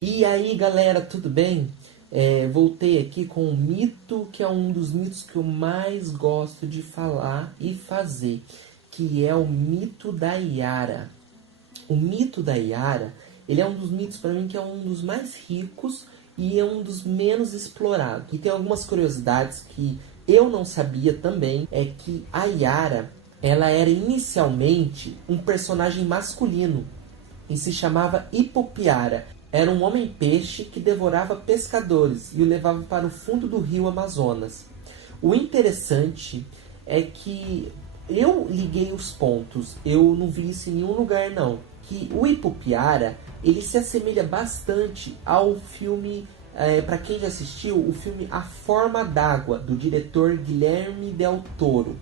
E aí galera, tudo bem? Voltei aqui com um mito que é um dos mitos que eu mais gosto de falar e fazer, que é o mito da Yara. O mito da Yara, ele é um dos mitos para mim que é um dos mais ricos e é um dos menos explorados. E tem algumas curiosidades que eu não sabia também, é que a Yara, ela era inicialmente um personagem masculino e se chamava Ipupiara. Era um homem-peixe que devorava pescadores e o levava para o fundo do rio Amazonas. O interessante é que eu liguei os pontos, eu não vi isso em nenhum lugar não, que o Ipupiara, ele se assemelha bastante ao filme, para quem já assistiu, o filme A Forma d'Água, do diretor Guilherme Del Toro.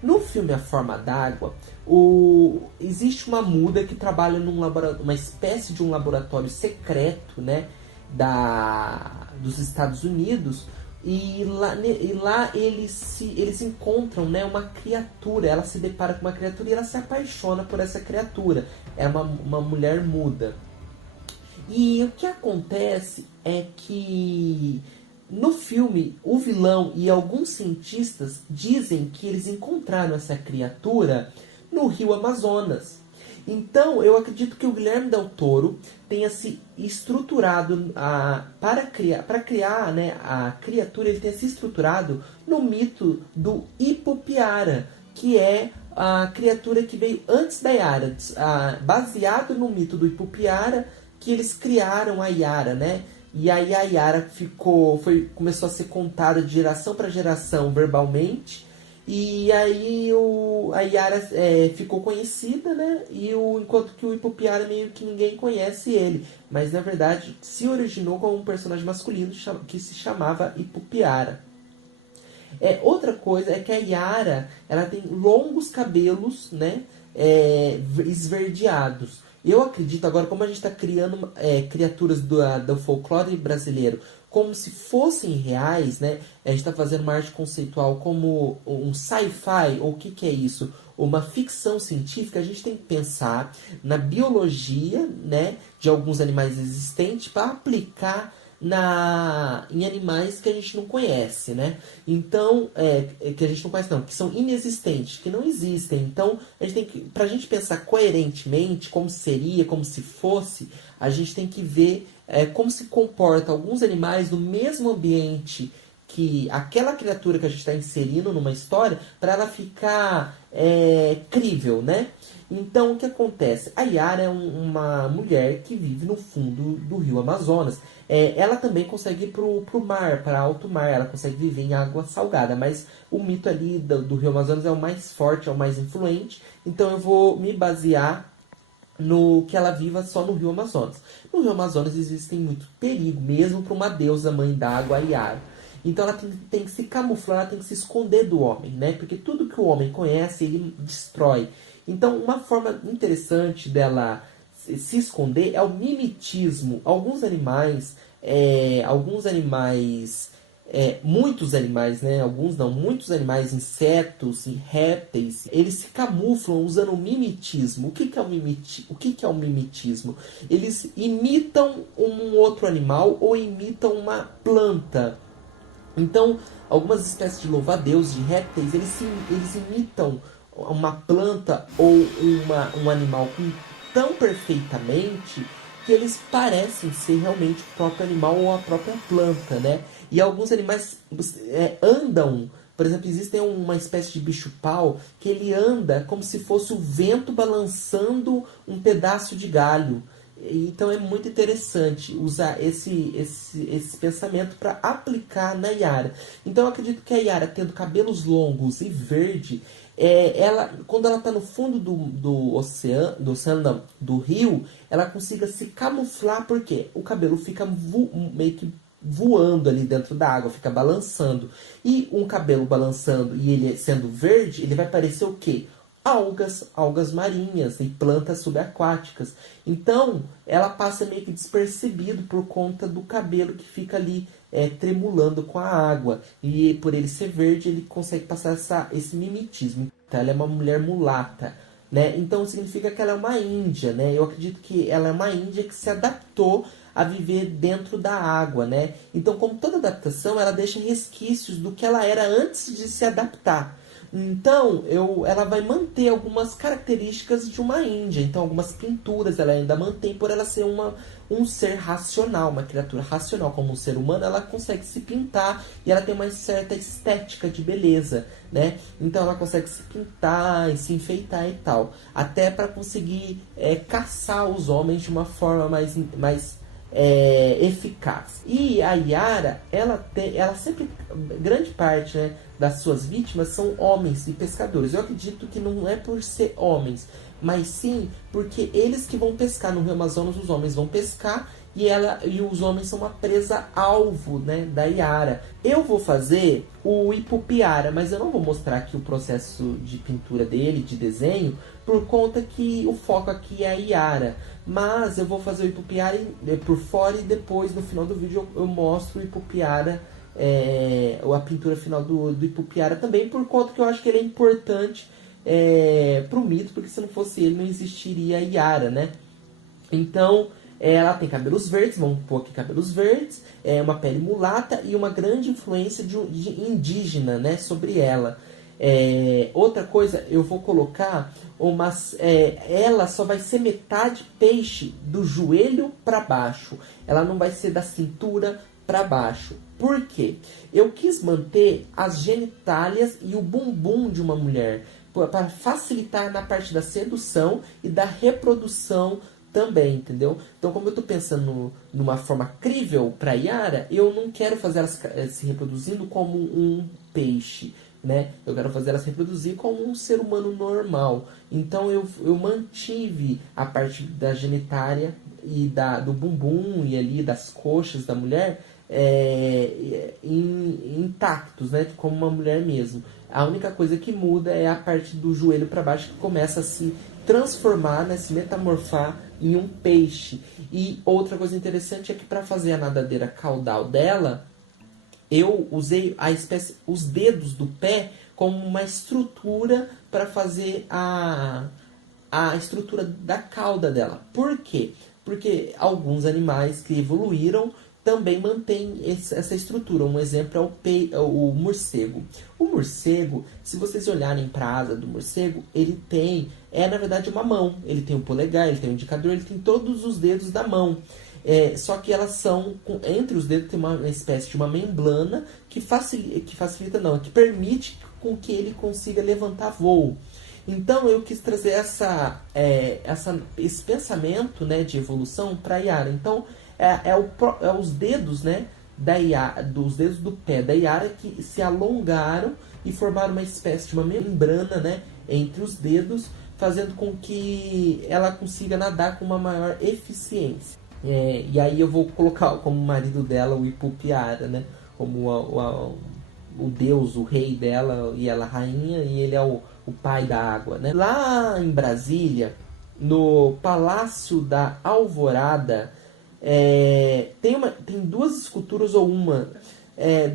No filme A Forma d'Água, existe uma muda que trabalha num uma espécie de um laboratório secreto, né, dos Estados Unidos, e lá eles encontram, né, uma criatura. Ela se depara com uma criatura e ela se apaixona por essa criatura. É uma mulher muda. E o que acontece é que no filme, o vilão e alguns cientistas dizem que eles encontraram essa criatura no rio Amazonas. Então, eu acredito que o Guilherme Del Toro tenha se estruturado para criar, né, a criatura, ele tenha se estruturado no mito do Ipupiara, que é a criatura que veio antes da Yara, baseado no mito do Ipupiara, que eles criaram a Yara, né? E aí a Yara começou a ser contada de geração para geração verbalmente. E aí a Yara ficou conhecida, né? Enquanto que o Ipupiara meio que ninguém conhece ele. Mas na verdade se originou como um personagem masculino que se chamava Ipupiara. Outra coisa é que a Yara, ela tem longos cabelos, né, esverdeados. Eu acredito agora, como a gente está criando criaturas do folclore brasileiro como se fossem reais, né? A gente está fazendo uma arte conceitual como um sci-fi, ou o que é isso? Uma ficção científica. A gente tem que pensar na biologia, né, de alguns animais existentes para aplicar em animais que a gente não conhece, né? Então, que a gente não conhece não, que são inexistentes, que não existem. Então, a gente tem que, pra gente pensar coerentemente, como seria, como se fosse, a gente tem que ver como se comporta alguns animais no mesmo ambiente que aquela criatura que a gente está inserindo numa história, para ela ficar crível, né? Então, o que acontece? A Yara é uma mulher que vive no fundo do rio Amazonas. Ela também consegue ir pro mar, para alto mar. Ela consegue viver em água salgada. Mas o mito ali do rio Amazonas é o mais forte, é o mais influente. Então, eu vou me basear no que ela viva só no rio Amazonas. No rio Amazonas existe muito perigo, mesmo para uma deusa mãe d'água, a Yara. Então ela tem que se camuflar, ela tem que se esconder do homem, né? Porque tudo que o homem conhece, ele destrói. Então uma forma interessante dela se esconder é o mimetismo. Muitos animais, né? Alguns não, muitos animais, insetos e répteis, eles se camuflam usando o mimetismo. O que que é o mimetismo? Eles imitam um outro animal ou imitam uma planta. Então, algumas espécies de louva-a-Deus, de répteis, eles imitam uma planta ou um animal tão perfeitamente que eles parecem ser realmente o próprio animal ou a própria planta, né? E alguns animais andam, por exemplo, existe uma espécie de bicho-pau que ele anda como se fosse o vento balançando um pedaço de galho. Então é muito interessante usar esse pensamento para aplicar na Yara. Então eu acredito que a Yara, tendo cabelos longos e verde, quando ela está no fundo do oceano não, do rio, ela consiga se camuflar, porque o cabelo fica meio que voando ali dentro da água, fica balançando. E um cabelo balançando e ele sendo verde, ele vai parecer o quê? Algas marinhas e plantas subaquáticas. Então, ela passa meio que despercebido por conta do cabelo que fica ali tremulando com a água. E por ele ser verde, ele consegue passar esse mimetismo. Então, ela é uma mulher mulata, né? Então, significa que ela é uma índia, né? Eu acredito que ela é uma índia que se adaptou a viver dentro da água, né? Então, como toda adaptação, ela deixa resquícios do que ela era antes de se adaptar. Então, ela vai manter algumas características de uma índia. Então, algumas pinturas ela ainda mantém por ela ser um ser racional, uma criatura racional. Como um ser humano, ela consegue se pintar e ela tem uma certa estética de beleza, né? Então, ela consegue se pintar e se enfeitar e tal. Até para conseguir caçar os homens de uma forma mais eficaz. E a Yara, ela sempre, grande parte, né, das suas vítimas são homens e pescadores. Eu acredito que não é por ser homens, mas sim porque eles que vão pescar. No Rio Amazonas, os homens vão pescar e os homens são uma presa alvo, né, da Yara. Eu vou fazer o Ipupiara, mas eu não vou mostrar aqui o processo de pintura dele, de desenho, por conta que o foco aqui é a Yara. Mas eu vou fazer o Ipupiara por fora e depois, no final do vídeo, eu mostro o Ipupiara, a pintura final do Ipupiara também, por conta que eu acho que ele é importante pro mito, porque se não fosse ele, não existiria a Yara, né? Então, ela tem cabelos verdes, vamos pôr aqui cabelos verdes, uma pele mulata e uma grande influência de indígena, né, sobre ela. Outra coisa, eu vou colocar ela só vai ser metade peixe do joelho para baixo. Ela não vai ser da cintura para baixo. Por quê? Eu quis manter as genitálias e o bumbum de uma mulher para facilitar na parte da sedução e da reprodução também, entendeu? Então, como eu tô pensando numa forma crível para Yara, eu não quero fazer elas se reproduzindo como um peixe, né? Eu quero fazer elas reproduzir como um ser humano normal. Então, eu mantive a parte da genitália e do bumbum e ali das coxas da mulher intactos, né? Como uma mulher mesmo. A única coisa que muda é a parte do joelho para baixo, que começa a se transformar, né, se metamorfar em um peixe. E outra coisa interessante é que para fazer a nadadeira caudal dela, eu usei os dedos do pé como uma estrutura para fazer a estrutura da cauda dela. Por quê? Porque alguns animais que evoluíram também mantêm essa estrutura. Um exemplo é o morcego. O morcego, se vocês olharem para a asa do morcego, ele tem, na verdade, uma mão. Ele tem o polegar, ele tem o indicador, ele tem todos os dedos da mão. Só que elas são, entre os dedos tem uma espécie de uma membrana que permite com que ele consiga levantar voo. Então eu quis trazer esse pensamento, né, de evolução para a Yara. Então os dedos, né, dos dedos do pé da Yara que se alongaram e formaram uma espécie de uma membrana, né, entre os dedos, fazendo com que ela consiga nadar com uma maior eficiência. E aí eu vou colocar como marido dela o Ipupiara, né, como o deus, o rei dela, e ela a rainha, e ele é o pai da água, né? Lá em Brasília, no Palácio da Alvorada, tem duas esculturas, ou uma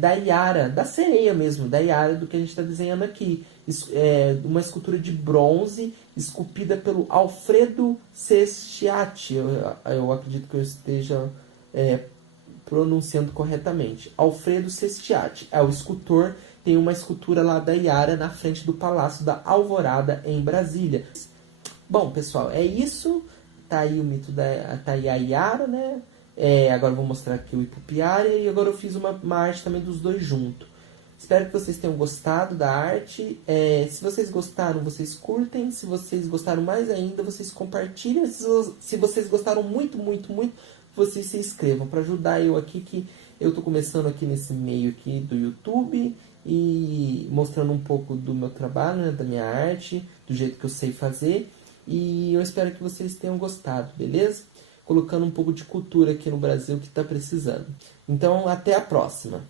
da Yara, da sereia mesmo, da Yara, do que a gente está desenhando aqui. Uma escultura de bronze esculpida pelo Alfredo Sestiati. Eu acredito que eu esteja pronunciando corretamente. Alfredo Sestiati é o escultor. Tem uma escultura lá da Yara na frente do Palácio da Alvorada, em Brasília. Bom, pessoal, é isso. Tá aí o mito tá aí a Yara, né? Agora eu vou mostrar aqui o Ipupiara. E agora eu fiz uma arte também dos dois juntos. Espero que vocês tenham gostado da arte. Se vocês gostaram, vocês curtem. Se vocês gostaram mais ainda, vocês compartilhem. Se vocês gostaram muito, muito, muito, vocês se inscrevam para ajudar eu aqui, que eu tô começando aqui nesse meio aqui do YouTube e mostrando um pouco do meu trabalho, né, da minha arte, do jeito que eu sei fazer. E eu espero que vocês tenham gostado, beleza? Colocando um pouco de cultura aqui no Brasil que está precisando. Então, até a próxima!